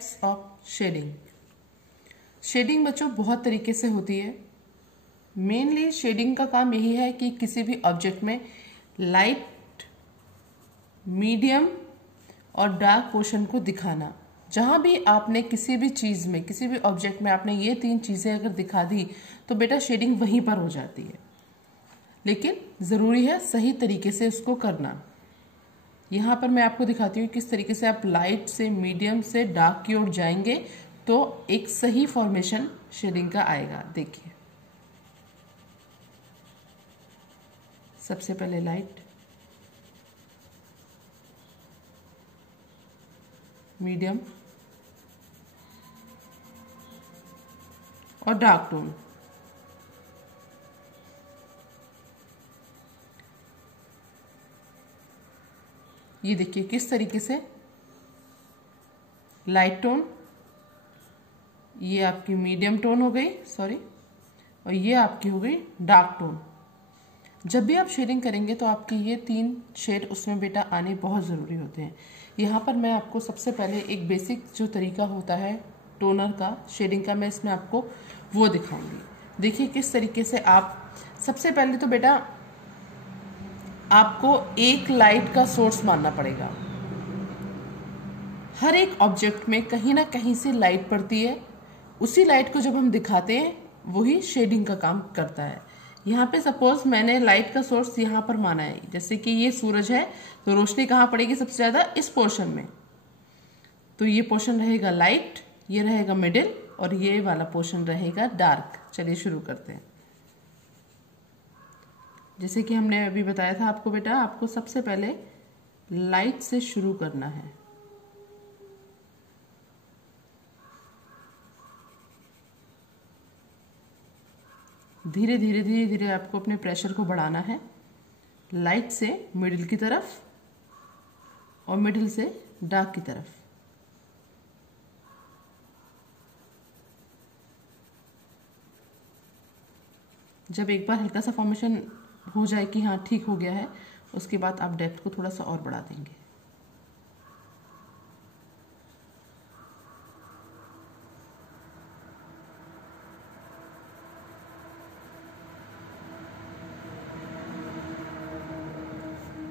Types of shading. Shading बच्चों बहुत तरीके से होती है। मेनली शेडिंग का काम यही है कि किसी भी ऑब्जेक्ट में लाइट, मीडियम और डार्क पोर्शन को दिखाना। जहाँ भी आपने किसी भी चीज़ में, किसी भी ऑब्जेक्ट में आपने ये 3 चीज़ें अगर दिखा दी तो बेटा शेडिंग वहीं पर हो जाती है, लेकिन ज़रूरी है सही तरीके से उसको करना। यहाँ पर मैं आपको दिखाती हूँ किस तरीके से आप लाइट से, मीडियम से डार्क की ओर जाएंगे तो एक सही फॉर्मेशन शेडिंग का आएगा। देखिए, सबसे पहले लाइट, मीडियम और डार्क टोन। ये देखिए किस तरीके से लाइट टोन, ये आपकी मीडियम टोन हो गई, सॉरी, और ये आपकी हो गई डार्क टोन। जब भी आप शेडिंग करेंगे तो आपकी ये 3 शेड उसमें बेटा आने बहुत ज़रूरी होते हैं। यहाँ पर मैं आपको सबसे पहले एक बेसिक जो तरीका होता है टोनर का, शेडिंग का, मैं इसमें आपको वो दिखाऊंगी। देखिए किस तरीके से आप, सबसे पहले तो बेटा आपको एक लाइट का सोर्स मानना पड़ेगा। हर एक ऑब्जेक्ट में कहीं ना कहीं से लाइट पड़ती है, उसी लाइट को जब हम दिखाते हैं वही शेडिंग का काम करता है। यहाँ पे सपोज मैंने लाइट का सोर्स यहाँ पर माना है, जैसे कि ये सूरज है तो रोशनी कहाँ पड़ेगी सबसे ज्यादा, इस पोर्शन में। तो ये पोर्शन रहेगा लाइट, ये रहेगा मिडिल और ये वाला पोर्शन रहेगा डार्क। चलिए शुरू करते हैं। जैसे कि हमने अभी बताया था आपको बेटा, आपको सबसे पहले लाइट से शुरू करना है। धीरे धीरे धीरे धीरे आपको अपने प्रेशर को बढ़ाना है, लाइट से मिडिल की तरफ और मिडिल से डार्क की तरफ। जब एक बार हल्का सा फॉर्मेशन हो जाए कि हाँ ठीक हो गया है, उसके बाद आप डेप्थ को थोड़ा सा और बढ़ा देंगे।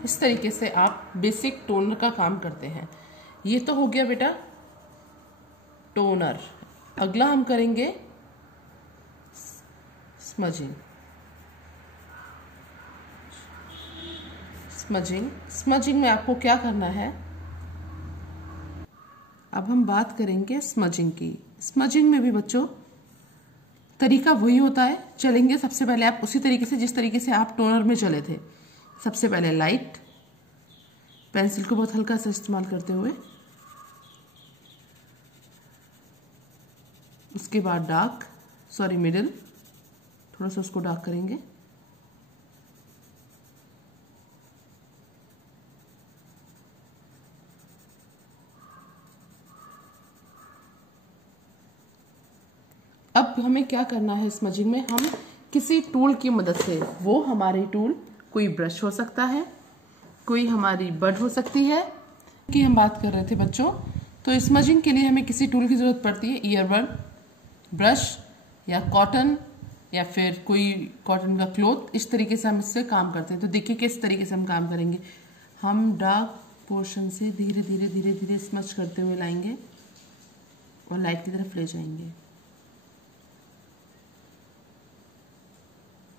इस तरीके से आप बेसिक टोनर का काम करते हैं। ये तो हो गया बेटा टोनर। अगला हम करेंगे स्मजिंग। स्मजिंग में आपको क्या करना है, अब हम बात करेंगे स्मजिंग की। स्मजिंग में भी बच्चों तरीका वही होता है, चलेंगे सबसे पहले आप उसी तरीके से जिस तरीके से आप टोनर में चले थे। सबसे पहले लाइट, पेंसिल को बहुत हल्का सा इस्तेमाल करते हुए, उसके बाद डार्क, सॉरी मिडिल, थोड़ा सा उसको डार्क करेंगे, अब हमें क्या करना है स्मजिंग में, हम किसी टूल की मदद से, वो हमारी टूल कोई ब्रश हो सकता है, कोई हमारी बड हो सकती है, कि हम बात कर रहे थे बच्चों। तो स्मजिंग के लिए हमें किसी टूल की जरूरत पड़ती है, ईयरबड, ब्रश या कॉटन या फिर कोई कॉटन का क्लॉथ। इस तरीके से हम इससे काम करते हैं। तो देखिए किस तरीके से हम काम करेंगे। हम डार्क पोर्शन से धीरे धीरे धीरे धीरे स्मज करते हुए लाएंगे और लाइट की तरफ ले जाएंगे।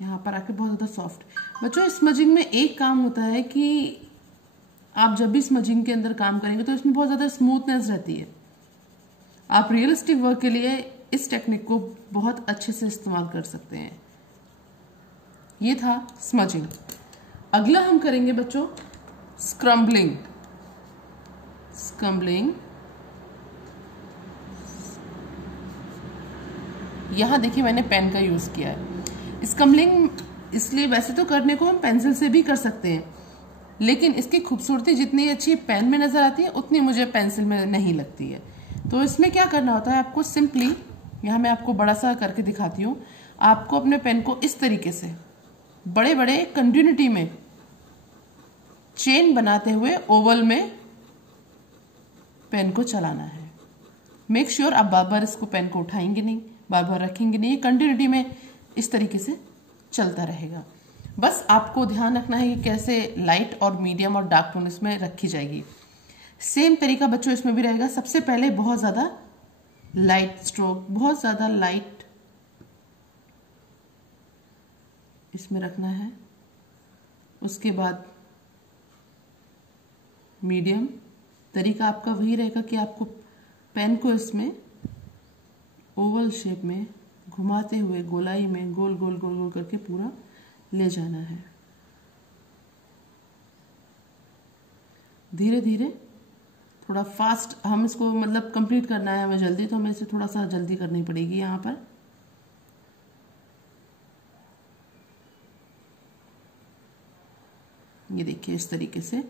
यहाँ पर आके बहुत ज़्यादा सॉफ्ट। बच्चों स्मजिंग में एक काम होता है कि आप जब भी स्मजिंग के अंदर काम करेंगे तो इसमें बहुत ज़्यादा स्मूथनेस रहती है। आप रियलिस्टिक वर्क के लिए इस टेक्निक को बहुत अच्छे से इस्तेमाल कर सकते हैं। ये था स्मजिंग। अगला हम करेंगे बच्चों स्क्रम्बलिंग। स्क्रम्बलिंग, यहाँ देखिए मैंने पेन का यूज किया है। स्क्रम्बलिंग इसलिए, वैसे तो करने को हम पेंसिल से भी कर सकते हैं, लेकिन इसकी खूबसूरती जितनी अच्छी पेन में नजर आती है उतनी मुझे पेंसिल में नहीं लगती है। तो इसमें क्या करना होता है आपको, सिंपली यहाँ मैं आपको बड़ा सा करके दिखाती हूँ। आपको अपने पेन को इस तरीके से बड़े बड़े कंटिन्यूटी में चेन बनाते हुए ओवल में पेन को चलाना है। मेक श्योर आप बार बार इसको पेन को उठाएंगे नहीं, बार बार रखेंगे नहीं, कंटिन्यूटी में इस तरीके से चलता रहेगा। बस आपको ध्यान रखना है कि कैसे लाइट और मीडियम और डार्क टोन इसमें रखी जाएगी। सेम तरीका बच्चों इसमें भी रहेगा। सबसे पहले बहुत ज़्यादा लाइट स्ट्रोक, बहुत ज़्यादा लाइट इसमें रखना है। उसके बाद मीडियम। तरीका आपका वही रहेगा कि आपको पेन को इसमें ओवल शेप में घुमाते हुए गोलाई में गोल गोल गोल गोल करके पूरा ले जाना है। धीरे धीरे थोड़ा फास्ट हम इसको मतलब कंप्लीट करना है हमें जल्दी, तो हमें इसे थोड़ा सा जल्दी करनी पड़ेगी यहाँ पर। ये देखिए इस तरीके से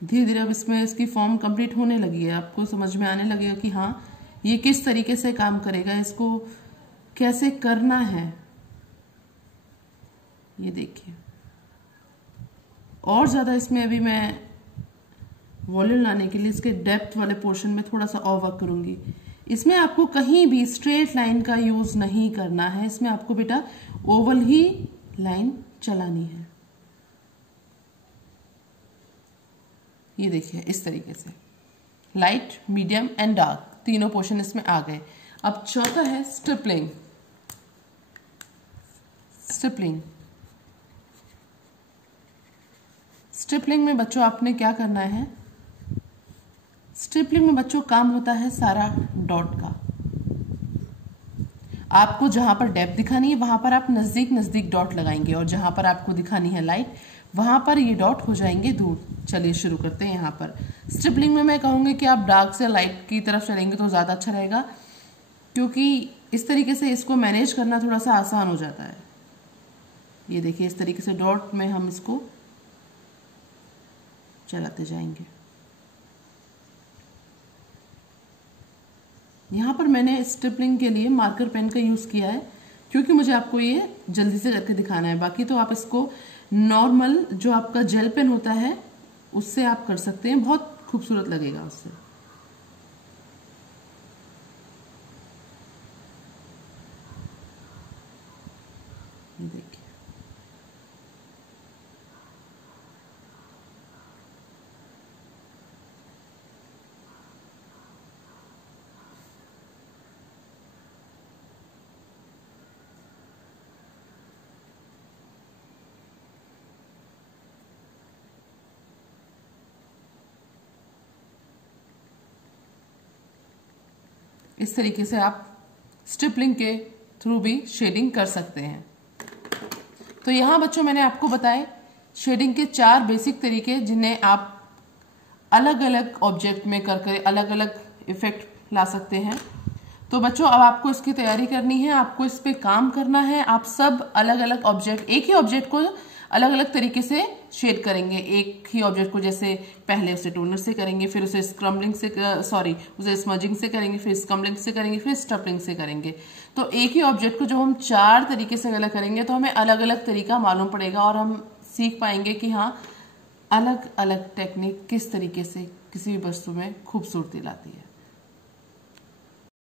धीरे धीरे अब इसमें इसकी फॉर्म कंप्लीट होने लगी है। आपको समझ में आने लगेगा कि हाँ ये किस तरीके से काम करेगा, इसको कैसे करना है। ये देखिए और ज़्यादा इसमें अभी मैं वॉल्यूम लाने के लिए इसके डेप्थ वाले पोर्शन में थोड़ा सा और वर्क करूंगी। इसमें आपको कहीं भी स्ट्रेट लाइन का यूज नहीं करना है, इसमें आपको बेटा ओवल ही लाइन चलानी है। ये देखिए इस तरीके से लाइट, मीडियम एंड डार्क तीनों पोर्शन इसमें आ गए। अब चौथा है स्ट्रिपलिंग। स्ट्रिपलिंग स्ट्रिपलिंग में बच्चों आपने क्या करना है, स्ट्रिपलिंग में बच्चों काम होता है सारा डॉट का। आपको जहां पर डेप्थ दिखानी है वहां पर आप नजदीक नजदीक डॉट लगाएंगे और जहां पर आपको दिखानी है लाइट वहां पर ये डॉट हो जाएंगे दूर। चलिए शुरू करते हैं। यहाँ पर स्ट्रिपलिंग में मैं कहूंगी कि आप डार्क से लाइट की तरफ चलेंगे तो ज्यादा अच्छा रहेगा, क्योंकि इस तरीके से इसको मैनेज करना थोड़ा सा आसान हो जाता है। ये देखिए इस तरीके से डॉट में हम इसको चलाते जाएंगे। यहाँ पर मैंने स्ट्रिपलिंग के लिए मार्कर पेन का यूज किया है, क्योंकि मुझे आपको ये जल्दी से करके दिखाना है। बाकी तो आप इसको नॉर्मल जो आपका जेल पेन होता है उससे आप कर सकते हैं, बहुत खूबसूरत लगेगा उससे। ये देखिए इस तरीके से आप स्ट्रिपलिंग के थ्रू भी शेडिंग कर सकते हैं। तो यहाँ बच्चों मैंने आपको बताए शेडिंग के 4 बेसिक तरीके, जिन्हें आप अलग अलग ऑब्जेक्ट में करके अलग अलग इफेक्ट ला सकते हैं। तो बच्चों अब आपको इसकी तैयारी करनी है, आपको इस पे काम करना है। आप सब अलग अलग ऑब्जेक्ट, एक ही ऑब्जेक्ट को अलग अलग तरीके से शेड करेंगे। एक ही ऑब्जेक्ट को जैसे पहले उसे टोनर से करेंगे, फिर उसे स्क्रम्बलिंग से उसे स्मजिंग से करेंगे, फिर स्क्रम्बलिंग से करेंगे, फिर स्ट्रपलिंग से करेंगे। तो एक ही ऑब्जेक्ट को जब हम 4 तरीके से अलग करेंगे तो हमें अलग अलग तरीका मालूम पड़ेगा और हम सीख पाएंगे कि हाँ अलग अलग टेक्निक किस तरीके से किसी भी वस्तु में खूबसूरती लाती है।